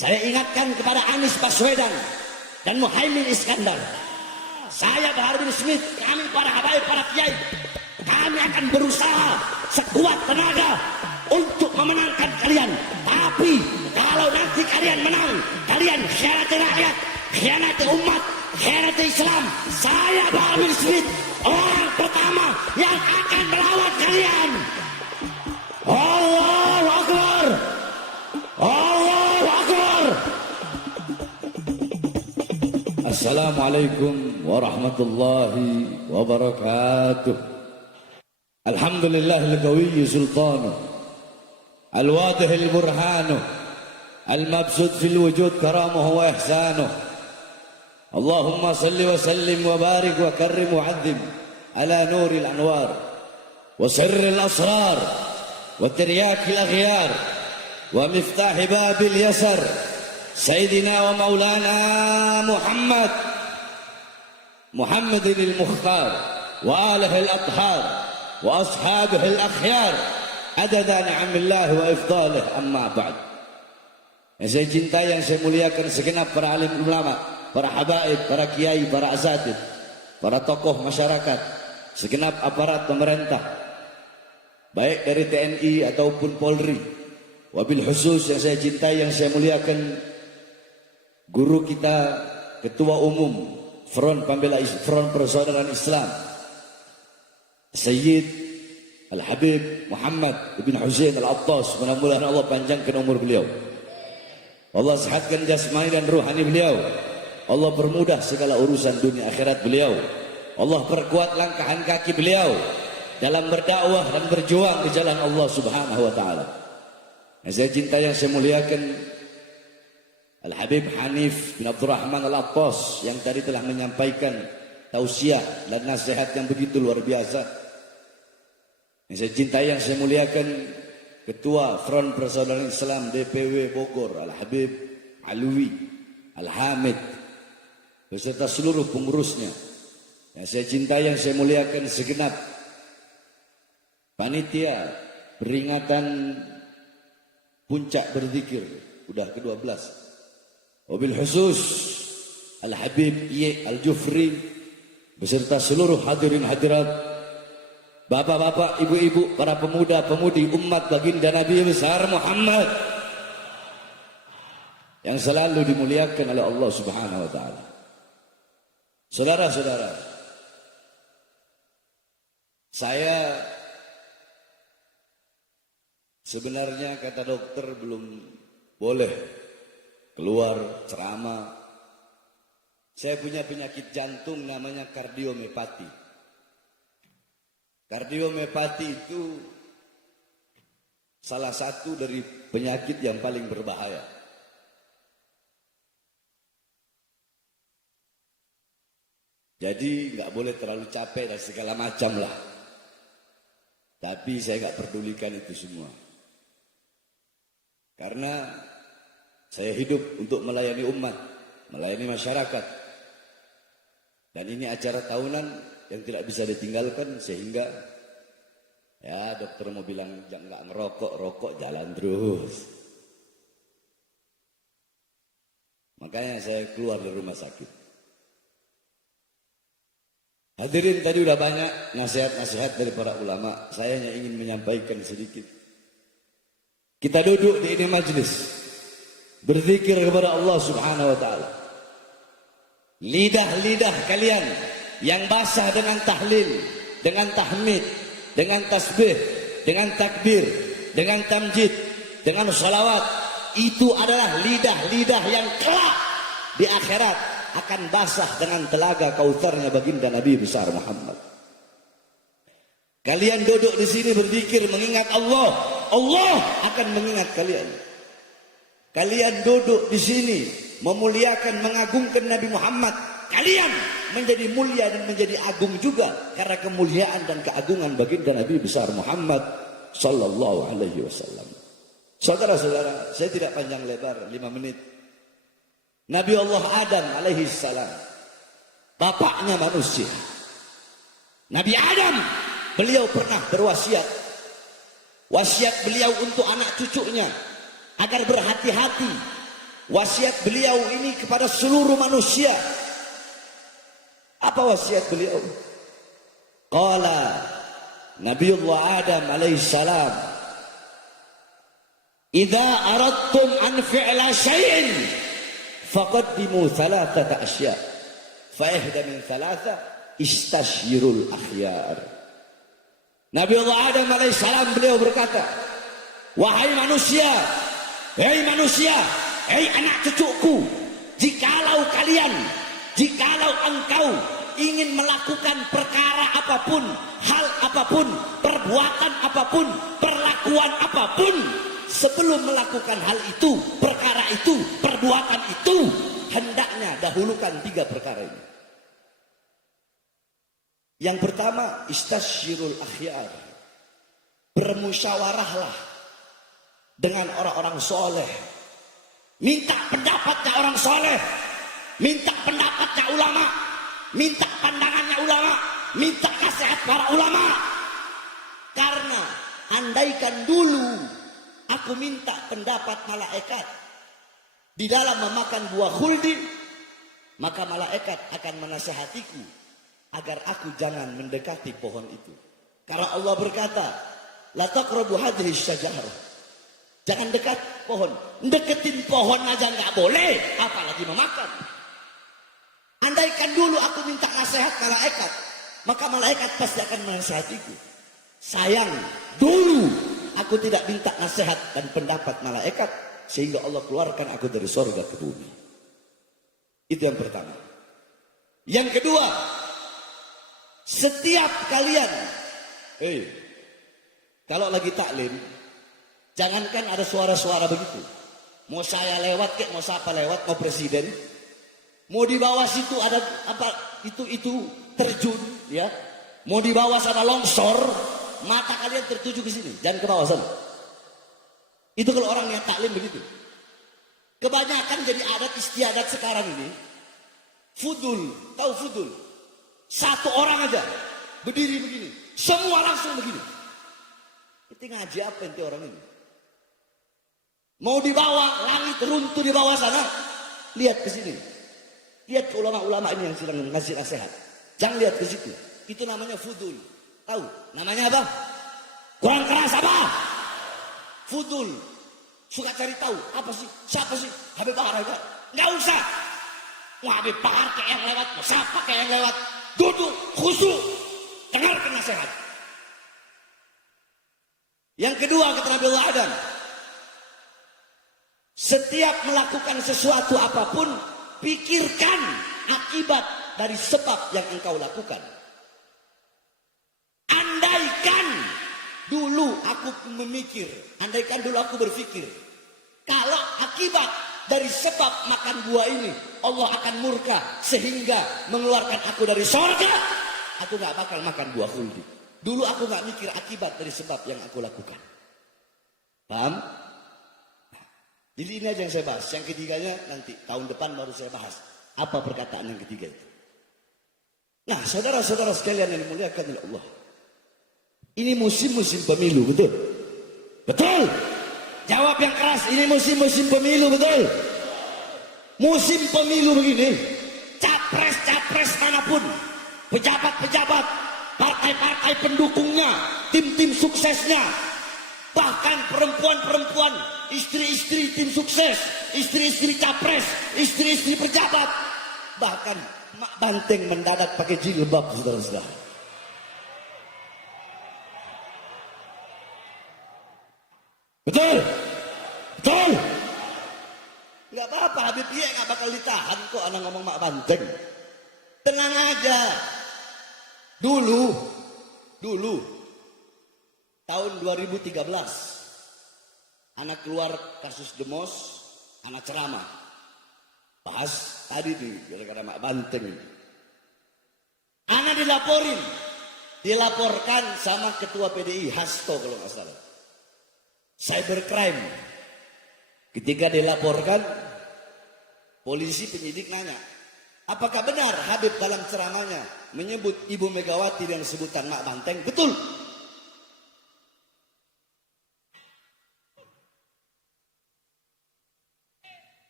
Saya ingatkan kepada Anies Baswedan dan Muhaimin Iskandar. Saya Bahar bin Smith, kami para habaib, para kiai, kami akan berusaha sekuat tenaga untuk memenangkan kalian. Tapi kalau nanti kalian menang, kalian khianati rakyat, khianati umat, khianati Islam, saya Bahar bin Smith orang pertama yang akan melawan kalian. Allahu Akbar, Allahu Akbar. Assalamualaikum warahmatullahi wabarakatuh. Alhamdulillah al-qawi sultanu al-wadih al-burhanu al-mabsud fil wujud karamuhu wa ihsanuh. Allahumma salli wa sallim wa barik wa karrim wa azim ala nuril anwar wa sirril asrar wa tiryakil aghyar wa miftah babil yasar sayyidina wa maulana Muhammadin al-Mukhtar wa alihi al-athhar wa ashabihi al-akhyar adada ni'amillah wa ifdalih, amma ba'd. Yang saya cintai, yang saya muliakan segenap para alim ulama, para habaib, para kiai, para asatid, para tokoh masyarakat, segenap aparat pemerintah, baik dari TNI ataupun Polri. Wabil khusus yang saya cintai, yang saya muliakan guru kita, ketua umum Front Pembela Front Persaudaraan Islam, Sayyid Al-Habib Muhammad bin Hussein Al-Attas. Mudah-mudahan Allah panjangkan umur beliau, Allah sehatkan jasmani dan rohani beliau, Allah permudah segala urusan dunia akhirat beliau, Allah perkuat langkahan kaki beliau dalam berdakwah dan berjuang di jalan Allah Subhanahu wa taala. Yang saya cinta, yang saya muliakan Al-Habib Hanif bin Abdurrahman Al-Attas yang tadi telah menyampaikan tausiah dan nasihat yang begitu luar biasa. Yang saya cintai, yang saya muliakan Ketua Front Persaudaraan Islam DPW Bogor Al-Habib Alwi Al-Hamid beserta seluruh pengurusnya. Yang saya cintai, yang saya muliakan segenap panitia peringatan puncak berzikir udah ke-12. Wabil khusus Al-Habib Y Al-Jufri beserta seluruh hadirin hadirat, bapak-bapak, ibu-ibu, para pemuda-pemudi umat baginda Nabi besar Muhammad yang selalu dimuliakan oleh Allah Subhanahu wa taala. Saudara-saudara, saya sebenarnya kata dokter belum boleh keluar ceramah. Saya punya penyakit jantung namanya kardiomiopati. Kardiomiopati itu salah satu dari penyakit yang paling berbahaya. Jadi nggak boleh terlalu capek dan segala macam lah. Tapi saya nggak pedulikan itu semua. Karena saya hidup untuk melayani umat, melayani masyarakat. Dan ini acara tahunan yang tidak bisa ditinggalkan, sehingga ya dokter mau bilang jangan nggak ngerokok, rokok jalan terus. Makanya saya keluar dari rumah sakit. Hadirin, tadi udah banyak nasihat-nasihat dari para ulama. Saya hanya ingin menyampaikan sedikit. Kita duduk di ini majelis berzikir kepada Allah Subhanahu wa taala. Lidah-lidah kalian yang basah dengan tahlil, dengan tahmid, dengan tasbih, dengan takbir, dengan tamjid, dengan salawat, itu adalah lidah-lidah yang kelak di akhirat akan basah dengan telaga kautsarnya baginda Nabi besar Muhammad. Kalian duduk di sini berzikir mengingat Allah, Allah akan mengingat kalian. Kalian duduk di sini memuliakan, mengagungkan Nabi Muhammad, kalian menjadi mulia dan menjadi agung juga karena kemuliaan dan keagungan baginda Nabi besar Muhammad sallallahu alaihi wasallam. Saudara-saudara, saya tidak panjang lebar, 5 menit. Nabi Allah Adam alaihi salam, bapaknya manusia. Nabi Adam, beliau pernah berwasiat. Wasiat beliau untuk anak cucunya agar berhati-hati wasiat beliau ini kepada seluruh manusia. Apa wasiat beliau? Qala Nabiullah Adam alaihissalam, "Idza aradtum an fi'la syai'in faqaddimu thalathata asya'. Fa ihda min thalatha istashirul akhyar." Nabiullah Adam alaihissalam beliau berkata, "Wahai manusia, hei manusia, hei anak cucuku, jikalau engkau ingin melakukan perkara apapun, hal apapun, perbuatan apapun, perlakuan apapun, sebelum melakukan hal itu, perkara itu, perbuatan itu, hendaknya dahulukan 3 perkara ini. Yang pertama, istasyirul akhyar. Bermusyawarahlah dengan orang-orang soleh. Minta pendapatnya orang soleh, minta pendapatnya ulama, minta pandangannya ulama, minta nasihat para ulama. Karena andaikan dulu aku minta pendapat malaikat di dalam memakan buah khuldi, maka malaikat akan menasihatiku agar aku jangan mendekati pohon itu. Karena Allah berkata, la taqrabu hadhihi syajarah. Jangan dekat pohon. Deketin pohon aja nggak boleh, apalagi memakan. Andaikan dulu aku minta nasihat malaikat, maka malaikat pasti akan menasihatiku. Sayang, dulu aku tidak minta nasihat dan pendapat malaikat, sehingga Allah keluarkan aku dari surga ke bumi. Itu yang pertama. Yang kedua, setiap kalian, kalau lagi taklim, jangankan ada suara-suara begitu. Mau saya lewat kek, mau siapa lewat, mau presiden, mau di bawah situ ada apa itu terjun, ya. Mau di bawah sana longsor, mata kalian tertuju ke sini, jangan ke bawah sana. Itu kalau orang yang taklim begitu. Kebanyakan jadi adat istiadat sekarang ini, fudul, tahu fudul? Satu orang aja berdiri begini, semua langsung begini. Itu ngaji apa ente orang ini? Mau di bawah langit runtuh di bawah sana, lihat ke sini. Lihat ke ulama-ulama ini yang sedang ngasih nasihat. Jangan lihat ke situ. Itu namanya fudul. Tahu? Namanya apa? Kurang keras apa? Fudul. Suka cari tahu. Apa sih? Siapa sih? Habib Bahar. Nggak usah. Mau Habib Bahar kayak yang lewat. Mau siapa kayak yang lewat. Duduk. Khusyuk. Dengarkan nasihat. Yang kedua kata Nabi Adam, setiap melakukan sesuatu apapun, pikirkan akibat dari sebab yang engkau lakukan. Andaikan dulu aku memikir, andaikan dulu aku berpikir, kalau akibat dari sebab makan buah ini Allah akan murka sehingga mengeluarkan aku dari surga, aku gak bakal makan buah khuldi. Dulu aku gak mikir akibat dari sebab yang aku lakukan. Paham? Jadi ini aja yang saya bahas. Yang ketiganya nanti tahun depan baru saya bahas. Apa perkataan yang ketiga itu? Nah, saudara-saudara sekalian yang dimuliakan oleh Allah, ini musim-musim pemilu, betul? Betul? Jawab yang keras. Ini musim-musim pemilu, betul? Musim pemilu begini, capres-capres manapun, pejabat-pejabat, partai-partai pendukungnya, tim-tim suksesnya, bahkan perempuan-perempuan, istri-istri tim sukses, istri-istri capres, istri-istri pejabat, bahkan mak banteng mendadak pakai jilbab, saudara-saudara. Betul? Betul? Nggak apa-apa, Habib Ye nggak bakal ditahan kok anak ngomong mak banteng. Tenang aja. Dulu tahun 2013 anak keluar kasus demos, anak ceramah bahas tadi nih gara-gara mak banteng. Anak dilaporkan sama ketua PDI Hasto kalau nggak salah, cybercrime. Ketika dilaporkan, polisi penyidik nanya, apakah benar Habib dalam ceramahnya menyebut Ibu Megawati dengan sebutan mak banteng? Betul.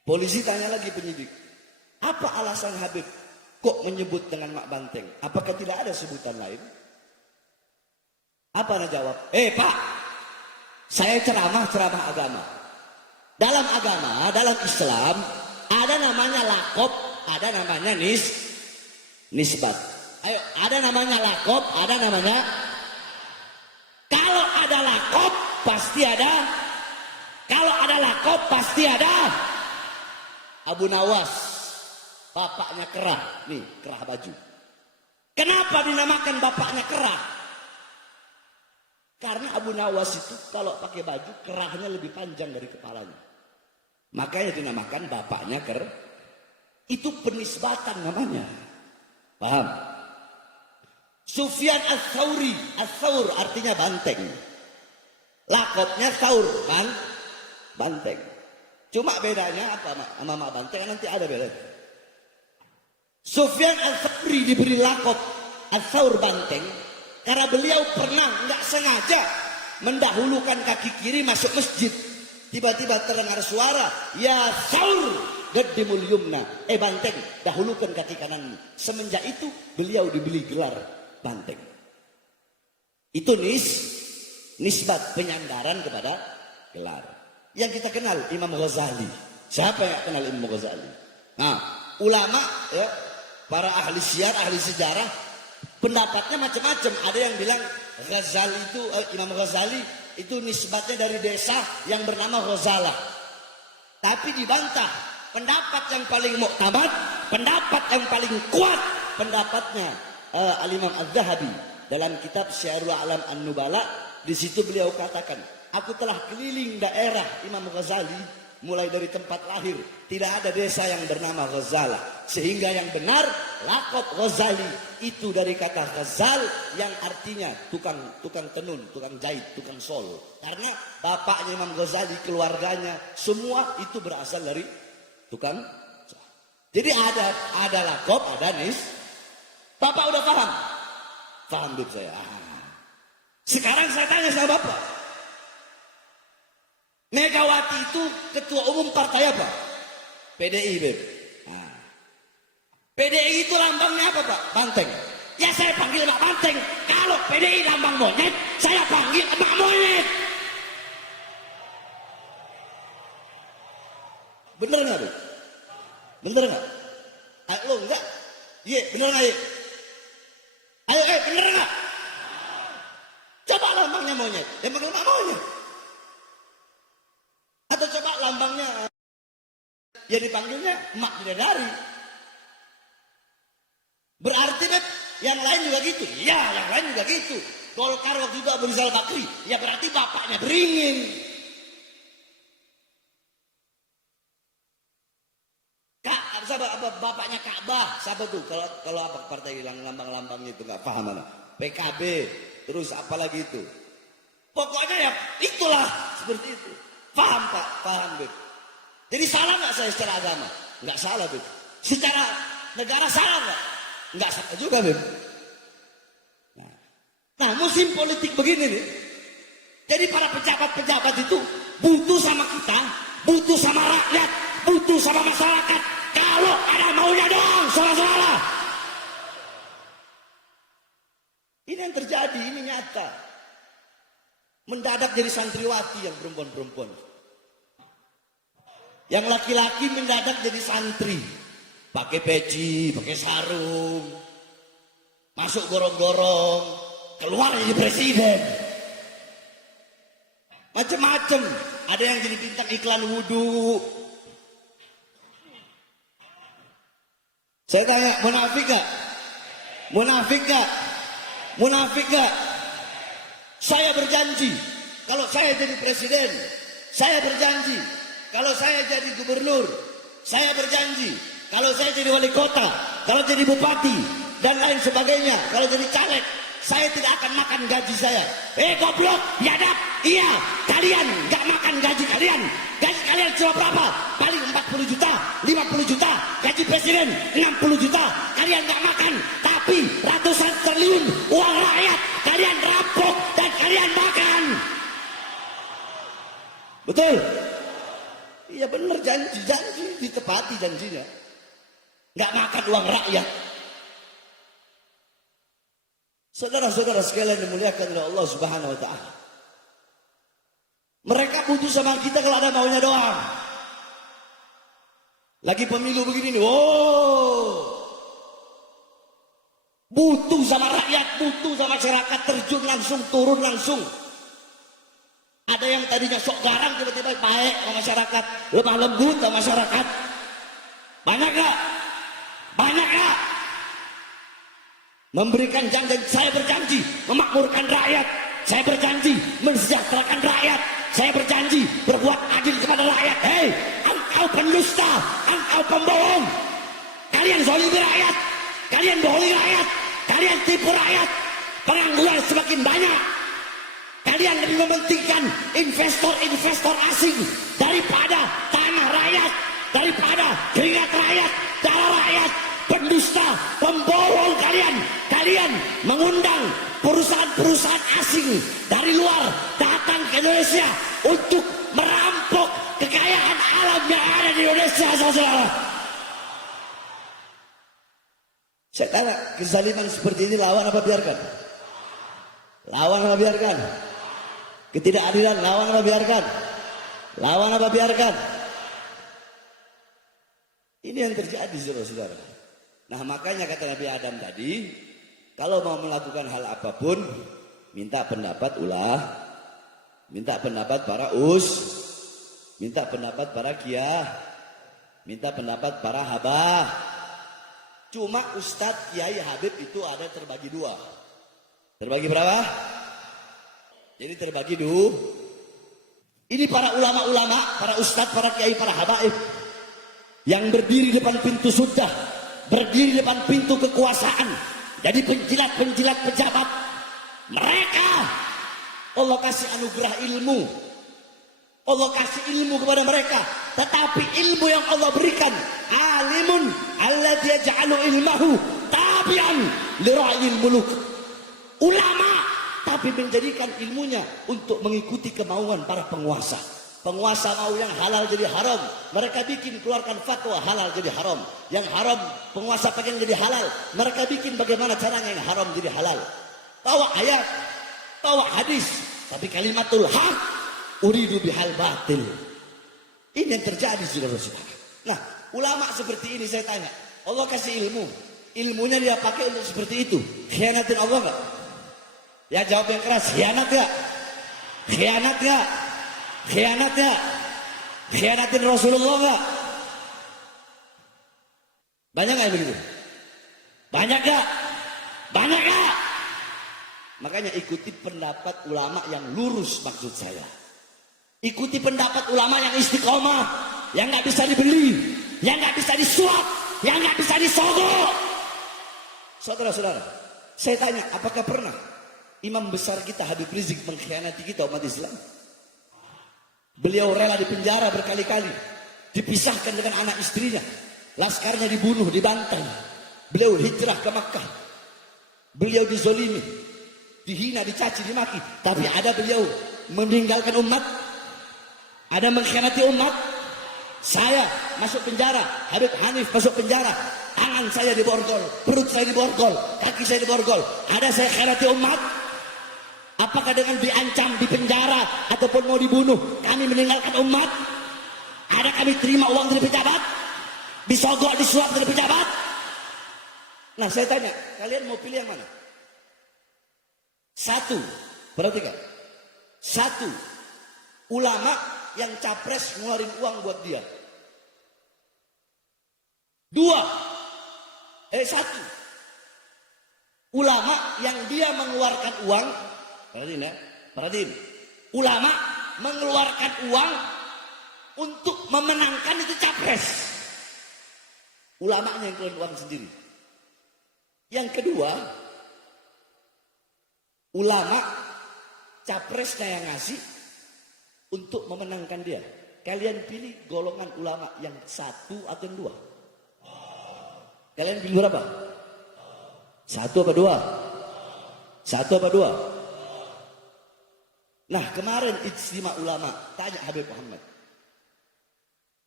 Polisi tanya lagi penyidik, apa alasan Habib kok menyebut dengan Mak Banteng? Apakah tidak ada sebutan lain? Apa anda jawab? Pak, saya ceramah agama. Dalam agama, dalam Islam, ada namanya lakop, ada namanya nisbat. Ayo, ada namanya lakop, ada namanya. Kalau ada lakop, pasti ada. Kalau ada lakop, pasti ada. Abu Nawas, bapaknya Kerah. Nih, Kerah baju. Kenapa dinamakan bapaknya Kerah? Karena Abu Nawas itu kalau pakai baju, kerahnya lebih panjang dari kepalanya. Makanya dinamakan bapaknya Kerah. Itu penisbatan namanya. Paham? Sufyan Ats-Tsauri, Ats-Tsaur artinya banteng. Lakopnya Tsaur, banteng. Cuma bedanya apa sama Mak Banteng? Nanti ada bedanya. Sufyan Ats-Tsauri diberi lakop Ats-Tsaur banteng karena beliau pernah nggak sengaja mendahulukan kaki kiri masuk masjid. Tiba-tiba terdengar suara, ya Tsaur qaddimul yumna. Banteng, dahulukan kaki kananmu. Semenjak itu beliau diberi gelar banteng. Itu nisbat penyandaran kepada gelar. Yang kita kenal Imam Ghazali. Siapa yang kenal Imam Ghazali? Nah, ulama ya, para ahli syiar, ahli sejarah, pendapatnya macam-macam. Ada yang bilang Ghazali itu Imam Ghazali itu nisbatnya dari desa yang bernama Ghazalah. Tapi dibantah. Pendapat yang paling muktamad, pendapat yang paling kuat, pendapatnya Al-Imam Az-Zahabi dalam kitab Syiarul A'lam An-Nubala. Di situ beliau katakan, aku telah keliling daerah Imam Ghazali mulai dari tempat lahir, tidak ada desa yang bernama Ghazalah. Sehingga yang benar lakop Ghazali itu dari kata ghazal yang artinya tukang tenun, tukang jahit, tukang sol. Karena bapaknya Imam Ghazali, keluarganya semua itu berasal dari tukang. Jadi ada lakop, ada Bapak udah paham? Paham Bib saya. Sekarang saya tanya sama Bapak. Megawati itu ketua umum partai apa? PDI, Bib. PDI itu lambangnya apa, Pak? Banteng. Ya saya panggil Pak Banteng. Kalau PDI lambang monyet, saya panggil Pak Monyet. Bener nggak, Bib? Bener nggak? Lo enggak? Iya, bener nggak, Ye? Ayo, bener nggak? Coba lambangnya monyet, yang panggil Pak Monyet. Atau coba lambangnya, ya dipanggilnya Mak Bidadari. Berarti Beb, yang lain juga gitu. Ya, yang lain juga gitu. Golkar waktu itu Abu Rizal Bakri, ya berarti bapaknya beringin. Bapaknya Ka'bah, siapa tuh? Kalau apa partai bilang lambang-lambangnya itu nggak paham mana? PKB, terus apalagi itu? Pokoknya ya itulah seperti itu. Paham Pak? Paham Beb. Jadi salah nggak saya secara agama? Nggak salah Beb. Secara negara salah nggak? Nggak salah juga Beb. Nah musim politik begini nih. Jadi para pejabat-pejabat itu butuh sama kita, butuh sama rakyat, butuh sama masyarakat. Kalau ada maunya dong, salah-salah. Ini yang terjadi, ini nyata. Mendadak jadi santriwati yang perempuan-perempuan. Yang laki-laki mendadak jadi santri. Pakai peci, pakai sarung. Masuk gorong-gorong. Keluar jadi presiden. Macem-macem. Ada yang jadi bintang iklan wudhu. Saya tanya, munafik gak? Munafik gak? Munafik gak? Saya berjanji, kalau saya jadi presiden, saya berjanji, kalau saya jadi gubernur, saya berjanji, kalau saya jadi wali kota, kalau jadi bupati, dan lain sebagainya, kalau jadi caleg, saya tidak akan makan gaji saya. Goblok, biadab, iya, kalian gak makan gaji kalian. Gaji kalian cuma berapa? Paling 40 juta, 50 juta. Gaji presiden 60 juta. Kalian gak makan, tapi ratusan triliun uang rakyat kalian rampok dan kalian makan. Betul? Iya Ya benar, janji ditepati janjinya. Nggak makan uang rakyat. Saudara-saudara sekalian dimuliakan oleh Allah Subhanahu wa taala. Mereka butuh sama kita kalau ada maunya doang. Lagi pemilu begini nih, butuh sama rakyat, butuh sama masyarakat, terjun langsung, turun langsung. Ada yang tadinya sok garang tiba-tiba baik sama masyarakat, lemah lembut sama masyarakat. Banyak gak? Banyak gak? Memberikan janji, saya berjanji memakmurkan rakyat, saya berjanji mensejahterakan rakyat, saya berjanji berbuat adil kepada rakyat. Hei, engkau pendusta, engkau pembohong, kalian zalimi rakyat, kalian bohongi rakyat, kalian tipu rakyat, pengangguran semakin banyak, kalian lebih mementingkan investor asing daripada tanah rakyat, daripada keringat rakyat, darah rakyat. Pendusta, pembohong kalian mengundang perusahaan-perusahaan asing dari luar datang ke Indonesia untuk merampok kekayaan alam yang ada di Indonesia, saudara. Saya tanya, kezaliman seperti ini lawan apa biarkan? Lawan apa biarkan? Ketidakadilan lawan apa biarkan? Lawan apa biarkan? Ini yang terjadi, saudara-saudara. Nah, makanya kata Nabi Adam tadi, kalau mau melakukan hal apapun, minta pendapat ulah, minta pendapat para minta pendapat para kiai, minta pendapat para habah. Cuma Ustadz, Kiai, Habib itu ada terbagi dua. Terbagi berapa? Jadi terbagi dua. Ini para ulama-ulama, para ustadz, para kiai, para habaib yang berdiri depan pintu surga, berdiri depan pintu kekuasaan, jadi penjilat-penjilat pejabat. Mereka Allah kasih anugerah ilmu, Allah kasih ilmu kepada mereka, tetapi ilmu yang Allah berikan, alimun alladzi yaj'alu ilmahu tabi'an li ra'yil muluk. Ulama tapi menjadikan ilmunya untuk mengikuti kemauan para penguasa. Penguasa mau yang halal jadi haram, mereka bikin keluarkan fatwa halal jadi haram. Yang haram penguasa pengen jadi halal, mereka bikin bagaimana caranya yang haram jadi halal. Bawa ayat, bawa hadis, tapi kalimatul haq uridu bihal batil. Ini yang terjadi, saudara-saudara. Nah, ulama seperti ini saya tanya, Allah kasih ilmu, ilmunya dia pakai untuk seperti itu, khianatin Allah enggak? Ya jawab yang keras, khianat enggak? Khianat enggak? Khianat ya? Khianatin Rasulullah enggak? Banyak enggak begitu? Banyak enggak? Banyak enggak? Makanya ikuti pendapat ulama yang lurus, maksud saya. Ikuti pendapat ulama yang istiqomah, yang enggak bisa dibeli, yang enggak bisa disuap, yang enggak bisa disogok. Saudara-saudara, saya tanya, apakah pernah imam besar kita Habib Rizik mengkhianati kita umat Islam? Beliau rela dipenjara berkali-kali, dipisahkan dengan anak istrinya, laskarnya dibunuh, dibantai. Beliau hijrah ke Makkah, beliau dizolimi, dihina, dicaci, dimaki, tapi ada beliau meninggalkan umat, ada mengkhianati umat. Saya masuk penjara, Habib Hanif masuk penjara, tangan saya diborgol, perut saya diborgol, kaki saya diborgol, ada saya khianati umat? Apakah dengan diancam, dipenjara, ataupun mau dibunuh, kami meninggalkan umat? Ada kami terima uang dari pejabat? Disogok, disuap dari pejabat? Nah, saya tanya, kalian mau pilih yang mana? Satu, perhatikan. Satu, ulama yang capres ngeluarin uang buat dia. Satu, ulama yang dia mengeluarkan uang. Perhatiin ya, perhatiin. Ulama mengeluarkan uang untuk memenangkan itu capres. Ulamanya yang keluar uang sendiri. Yang kedua, ulama capresnya yang ngasih untuk memenangkan dia. Kalian pilih golongan ulama yang satu atau yang dua? Kalian pilih berapa? Satu apa dua? Satu apa dua? Nah, kemarin ijtima ulama tanya Habib Muhammad,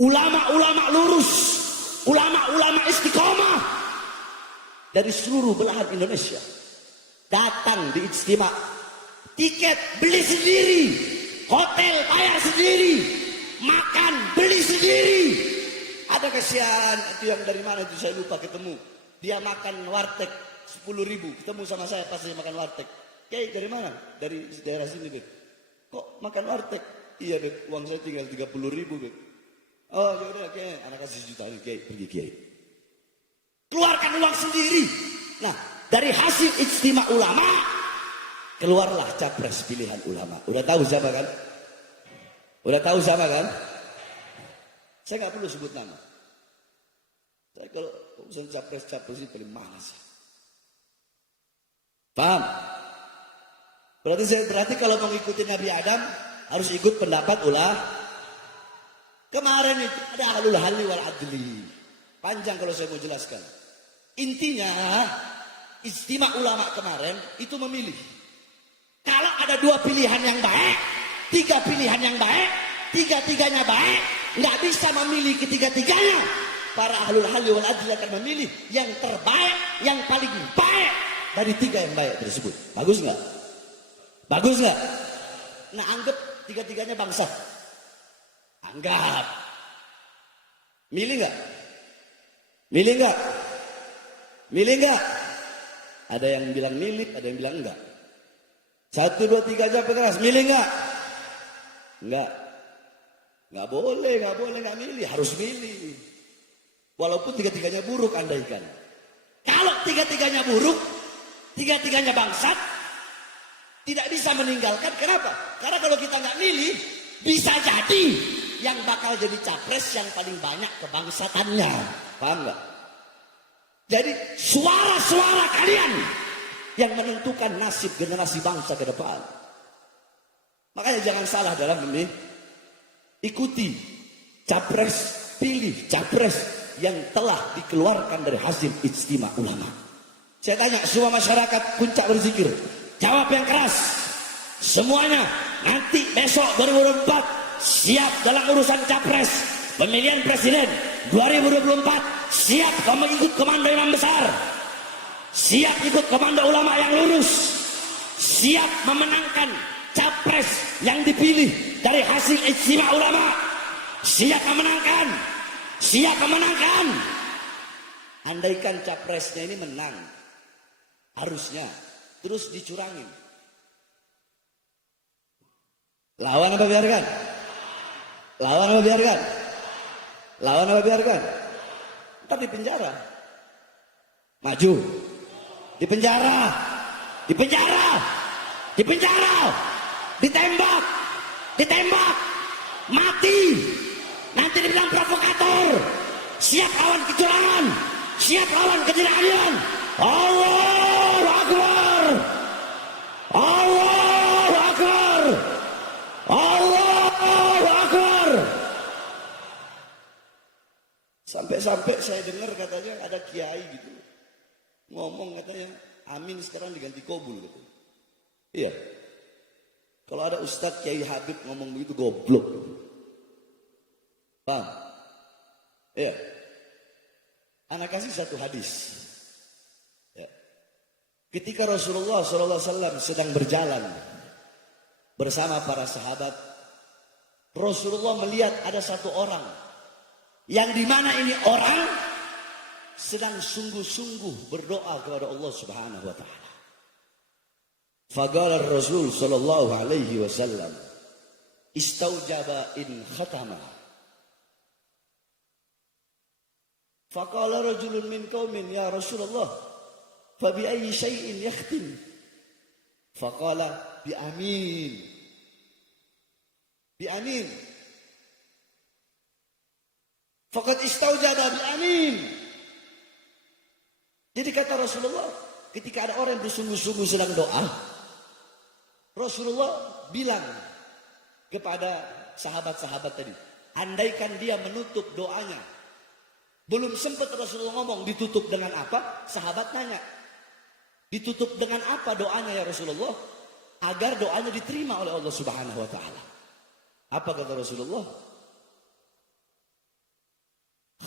ulama-ulama lurus, ulama-ulama istiqomah dari seluruh belahan Indonesia datang di ijtima. Tiket beli sendiri, hotel bayar sendiri, makan beli sendiri. Ada kasihan itu yang dari mana itu saya lupa ketemu. Dia makan warteg 10.000, ketemu sama saya pas dia makan warteg. Kiai dari mana? Dari daerah sini, Beb. Kok makan warteg? Iya, Beb, uang saya tinggal 30.000, Beb. Oh, yaudah, Kiai, anak kasih sejuta nih, Kiai, pergi Kiai. Keluarkan uang sendiri. Nah, dari hasil ijtima ulama, keluarlah capres pilihan ulama. Udah tahu siapa kan? Udah tahu siapa kan? Saya nggak perlu sebut nama. Saya kalau urusan capres ini paling malas. Paham? Berarti kalau mengikuti Nabi Adam harus ikut pendapat Kemarin itu ada ahlul halli wal adli. Panjang kalau saya mau jelaskan. Intinya ijtima ulama kemarin itu memilih. Kalau ada 2 pilihan yang baik, 3 pilihan yang baik, 3-3-nya baik, nggak bisa memilih ketiga-tiganya. Para ahlul halli wal adli akan memilih yang terbaik, yang paling baik dari 3 yang baik tersebut. Bagus nggak? Bagus nggak? Nah, anggap 3-3-nya bangsa. Anggap. Milih nggak? Milih nggak? Milih nggak? Ada yang bilang milih, ada yang bilang enggak. 1, 2, 3 aja keras. Milih nggak? Enggak. Nggak boleh nggak milih. Harus milih. Walaupun 3-3-nya buruk andaikan. Kalau 3-3-nya buruk, 3-3-nya bangsat, tidak bisa meninggalkan. Kenapa? Karena kalau kita nggak milih, bisa jadi yang bakal jadi capres yang paling banyak kebangsatannya. Paham nggak? Jadi suara-suara kalian yang menentukan nasib generasi bangsa ke depan. Makanya jangan salah dalam memilih. Ikuti capres, pilih capres yang telah dikeluarkan dari hasil ijtima ulama. Saya tanya semua masyarakat Puncak berzikir, jawab yang keras. Semuanya nanti besok 2024 siap dalam urusan capres, pemilihan presiden 2024. Siap kamu ikut komando imam besar, siap ikut komando ulama yang lurus, siap memenangkan capres yang dipilih dari hasil ijtima ulama. Siap memenangkan, siap memenangkan. Andaikan capresnya ini menang, harusnya terus dicurangin. Lawan apa biarkan? Lawan apa biarkan? Lawan apa biarkan? Ntar di penjara. Maju. Di penjara. Di penjara. Di penjara. Ditembak. Ditembak. Mati. Nanti dibilang provokator. Siap lawan kecurangan. Siap lawan ketidakadilan. Allahu Akbar. Allahu Akbar. Allahu Akbar. Sampai-sampai saya dengar katanya ada kiai gitu ngomong katanya amin sekarang diganti kobul gitu. Iya. Kalau ada Ustadz Kiai Habib ngomong begitu goblok. Paham? Iya. Anak kasih satu hadis. Ya. Ketika Rasulullah SAW sedang berjalan bersama para sahabat, Rasulullah melihat ada satu orang yang dimana ini orang sedang sungguh-sungguh berdoa kepada Allah Subhanahu wa taala. Faqala Rasul sallallahu alaihi wasallam, istaujaba in khatama. Faqala rajulun min qaumin ya Rasulullah, fa bi ayyi syai'in yakhtim? Faqala bi amin. Bi amin. Faqad istaujaba bi amin. Jadi kata Rasulullah, ketika ada orang yang bersungguh-sungguh sedang doa, Rasulullah bilang kepada sahabat-sahabat tadi, andaikan dia menutup doanya, belum sempat Rasulullah ngomong ditutup dengan apa, sahabat nanya, ditutup dengan apa doanya ya Rasulullah, agar doanya diterima oleh Allah Subhanahu wa taala. Apa kata Rasulullah?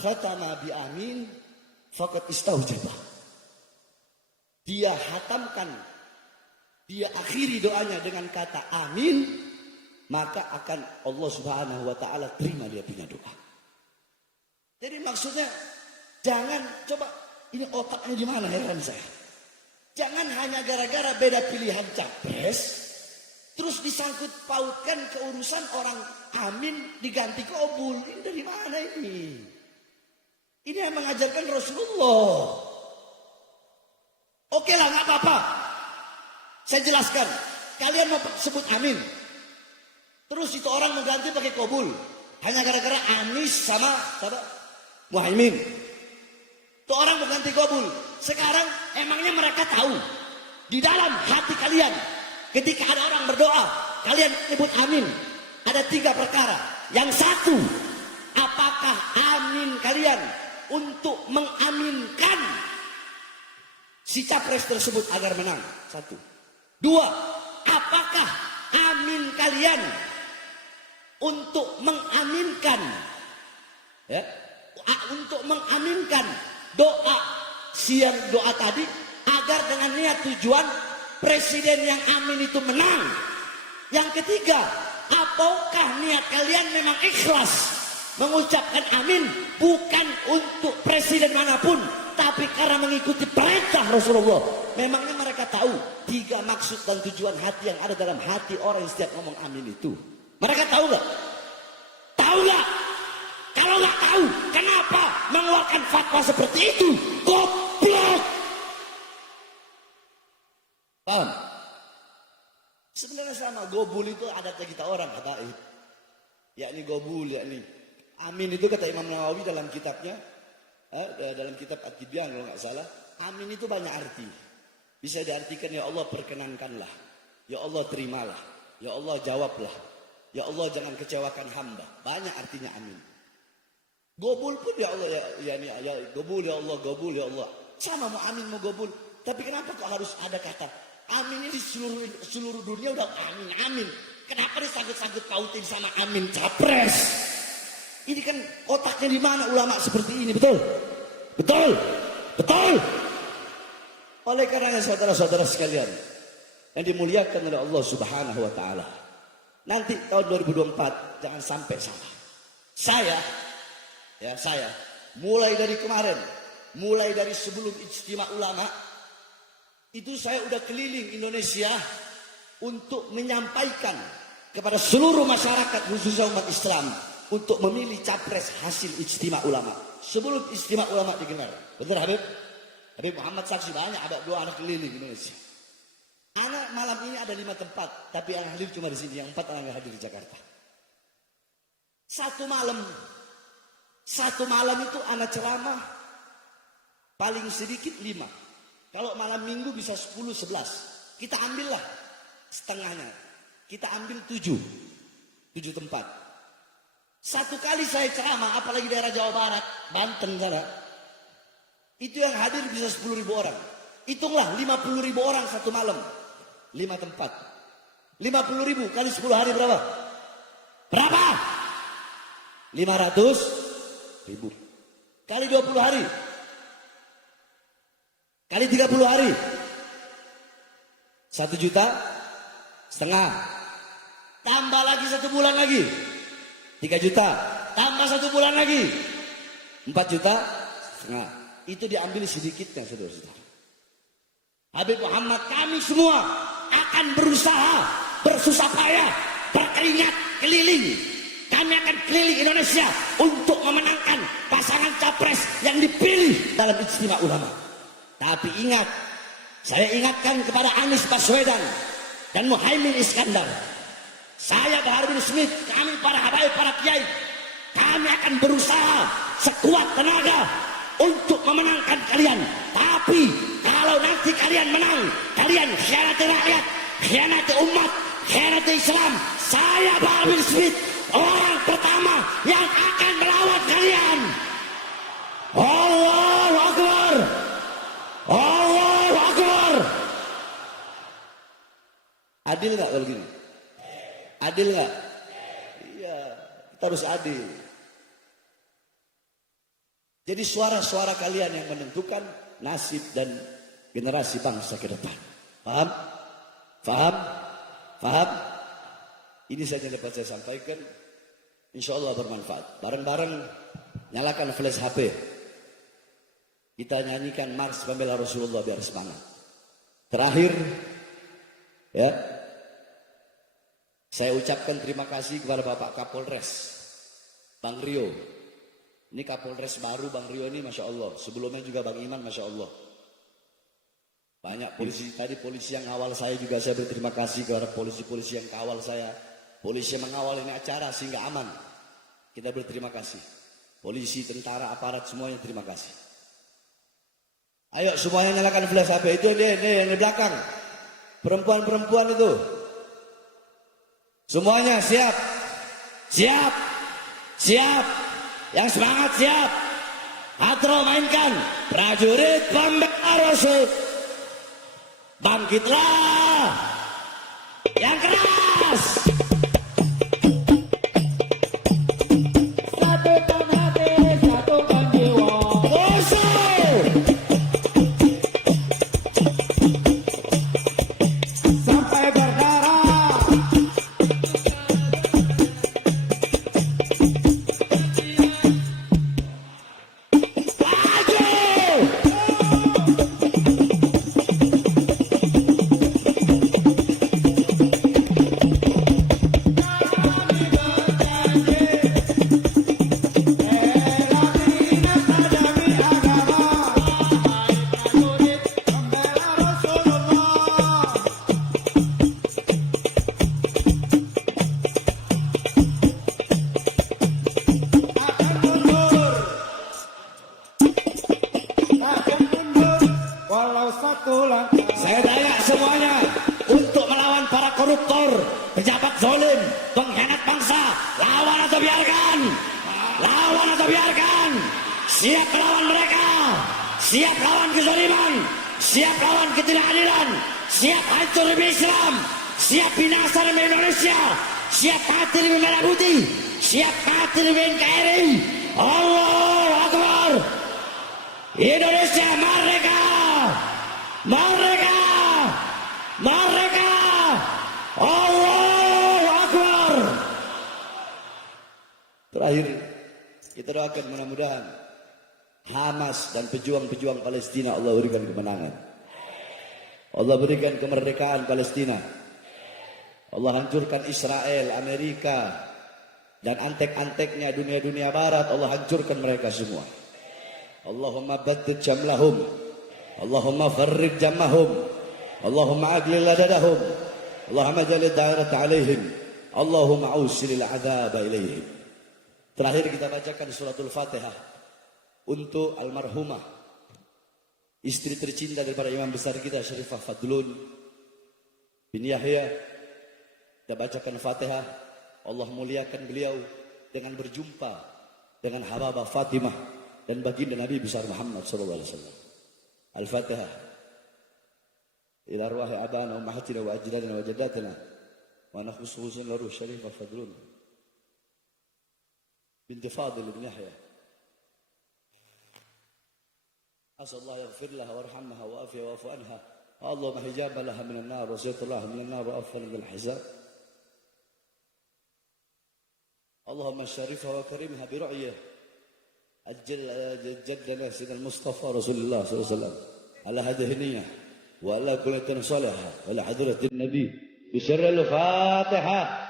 khatama bi amin faqad istaujaba. Dia hatamkan, dia akhiri doanya dengan kata amin, maka akan Allah Subhanahu wa taala terima dia punya doa. Jadi maksudnya jangan coba, ini otaknya di mana, heran saya. Jangan hanya gara-gara beda pilihan capres terus disangkut pautkan ke urusan orang amin diganti qabul. Ini dari mana ini? Ini yang mengajarkan Rasulullah. Oke lah, nggak apa-apa. Saya jelaskan. Kalian mau sebut amin, terus itu orang mengganti pakai qabul, hanya gara-gara Anies sama Muhaimin. Itu orang mengganti qabul. Sekarang emangnya mereka tahu di dalam hati kalian ketika ada orang berdoa kalian sebut amin ada 3 perkara. Yang satu, apakah amin kalian untuk mengaminkan si capres tersebut agar menang? 1. 2, apakah amin kalian untuk mengaminkan untuk mengaminkan doa tadi agar dengan niat tujuan presiden yang amin itu menang? Yang ketiga, apakah niat kalian memang ikhlas mengucapkan amin bukan untuk presiden manapun, tapi karena mengikuti perintah Rasulullah? Memangnya mereka tahu 3 maksud dan tujuan hati yang ada dalam hati orang yang setiap ngomong amin itu? Mereka tahu gak? Tahu gak? Kalau nggak tahu, kenapa mengeluarkan fatwa seperti itu? Goblok! Paham? Sebenarnya sama, gobul itu ada kita orang kata, yakni gobul, yakni amin itu kata Imam Nawawi dalam kitabnya, dalam kitab At-Tibyan kalau nggak salah, amin itu banyak arti. Bisa diartikan ya Allah perkenankanlah, ya Allah terimalah, ya Allah jawablah, ya Allah jangan kecewakan hamba. Banyak artinya amin. Gobul pun ya Allah, ya gobul ya Allah, gobul ya Allah. Sama mau amin mau gobul. Tapi kenapa kok harus ada kata amin ini seluruh dunia udah amin amin. Kenapa disangkut-sangkut pautin sama amin capres? Ini kan otaknya di mana ulama seperti ini, betul? Betul? Betul? Oleh karenanya saudara-saudara sekalian yang dimuliakan oleh Allah Subhanahu wa taala. Nanti tahun 2024 jangan sampai salah. Saya mulai dari kemarin, mulai dari sebelum ijtima ulama itu saya udah keliling Indonesia untuk menyampaikan kepada seluruh masyarakat khususnya umat Islam untuk memilih capres hasil ijtima ulama sebelum ijtima ulama digelar. Betul Habib Muhammad saksi banyak, ada 2 anak keliling Indonesia. Anak malam ini ada 5 tempat, tapi yang hadir cuma di sini, yang 4 anak hadir di Jakarta. Satu malam itu anak ceramah paling sedikit 5. Kalau malam minggu bisa 10-11. Kita ambillah setengahnya. Kita ambil 7 tempat. Satu kali saya ceramah, apalagi daerah Jawa Barat, Banten sana, itu yang hadir bisa 10.000 orang. Hitunglah 50.000 orang satu malam, 5 tempat. 50.000 kali 10 hari berapa? Berapa? 500.000 kali 20 hari, kali 30 hari, 1,5 juta, tambah lagi 1 bulan lagi 3 juta, tambah 1 bulan lagi 4,5 juta. Itu diambil sedikitnya saudara-saudara. Habib Muhammad, kami semua akan berusaha, bersusah payah, berkeringat keliling. Kami akan keliling Indonesia untuk memenangkan pasangan capres yang dipilih dalam ijtima ulama. Tapi ingat, saya ingatkan kepada Anies Baswedan dan Muhaimin Iskandar. Saya Bahar bin Smith, kami para habaib, para kiai, kami akan berusaha sekuat tenaga untuk memenangkan kalian. Tapi kalau nanti kalian menang, kalian khianati rakyat, khianati umat, khianati Islam, saya Bahar bin Smith orang pertama yang akan melawan kalian. Allahu Akbar, Allahu Akbar. Adil nggak kalau gini? Adil nggak? Iya, kita harus adil. Jadi suara-suara kalian yang menentukan nasib dan generasi bangsa ke depan. Paham? Paham? Paham? Ini saja yang dapat saya sampaikan. Insya Allah bermanfaat. Bareng-bareng nyalakan flash HP. Kita nyanyikan Mars Pembela Rasulullah biar semangat. Terakhir, ya, saya ucapkan terima kasih kepada Bapak Kapolres, Bang Rio. Ini Kapolres baru Bang Rio ini, Masya Allah. Sebelumnya juga Bang Iman, Masya Allah. Banyak polisi, tadi polisi yang awal saya juga saya berterima kasih kepada polisi-polisi yang kawal saya. Polisi yang mengawal ini acara sehingga aman. Kita berterima kasih. Polisi, tentara, aparat semuanya terima kasih. Ayo semuanya nyalakan flash HP. Itu dia yang di belakang. Perempuan-perempuan itu. Semuanya siap. Siap. Siap. Yang semangat siap. Hatro mainkan. Prajurit Pembela Rasul. Bangkitlah. Yang keras. Satukan hati, satukan jiwa. Musuh. Sampai berdarah. Walau satu langkah. Saya tanya semuanya, untuk melawan para koruptor, pejabat zalim, pengkhianat bangsa, lawan atau biarkan? Lawan atau biarkan? Siap melawan mereka, siap lawan kezaliman, siap lawan ketidakadilan, siap hancur demi Islam, siap binasa demi Indonesia, siap mati demi merah putih, siap mati demi NKRI. Allahu Akbar. Indonesia merdeka! Merdeka! Merdeka! Allahu Akbar! Terakhir, kita doakan mudah-mudahan Hamas dan pejuang-pejuang Palestina Allah berikan kemenangan. Allah berikan kemerdekaan Palestina. Allah hancurkan Israel, Amerika, dan antek-anteknya dunia-dunia barat. Allah hancurkan mereka semua. Allahumma baddid jamlahum, Allahumma farrid jammahum, Allahumma adlil ladadahum, Allahumma jalid da'irat alaihim, Allahumma ausilil adhaba ilaihim. Terakhir kita bacakan suratul Fatihah untuk almarhumah istri tercinta daripada imam besar kita Syarifah Fadlun bin Yahya. Kita bacakan Fatihah. Allah muliakan beliau dengan berjumpa dengan Hababah Fatimah dan baginda Nabi besar Muhammad sallallahu alaihi wasallam. Al-Fatihah. Ila arwahi abana wa ummahatina wa ajdadina wa jaddatina wa nakhussuhum la ruh Syarifah Fadlun binti Fadil bin Yahya. Asallahu yaghfir laha warhamha wa afiha wa afu anha. Allahumma hijab laha minan nar wa zitlaha minan nar wa afwan bil hisab. Allahumma syarifha wa karimha bi ru'yah جدنا سيدنا المصطفى رسول الله صلى الله عليه وسلم على هذه النية وعلى كل صالحة وعلى حضرة النبي بسر الفاتحة.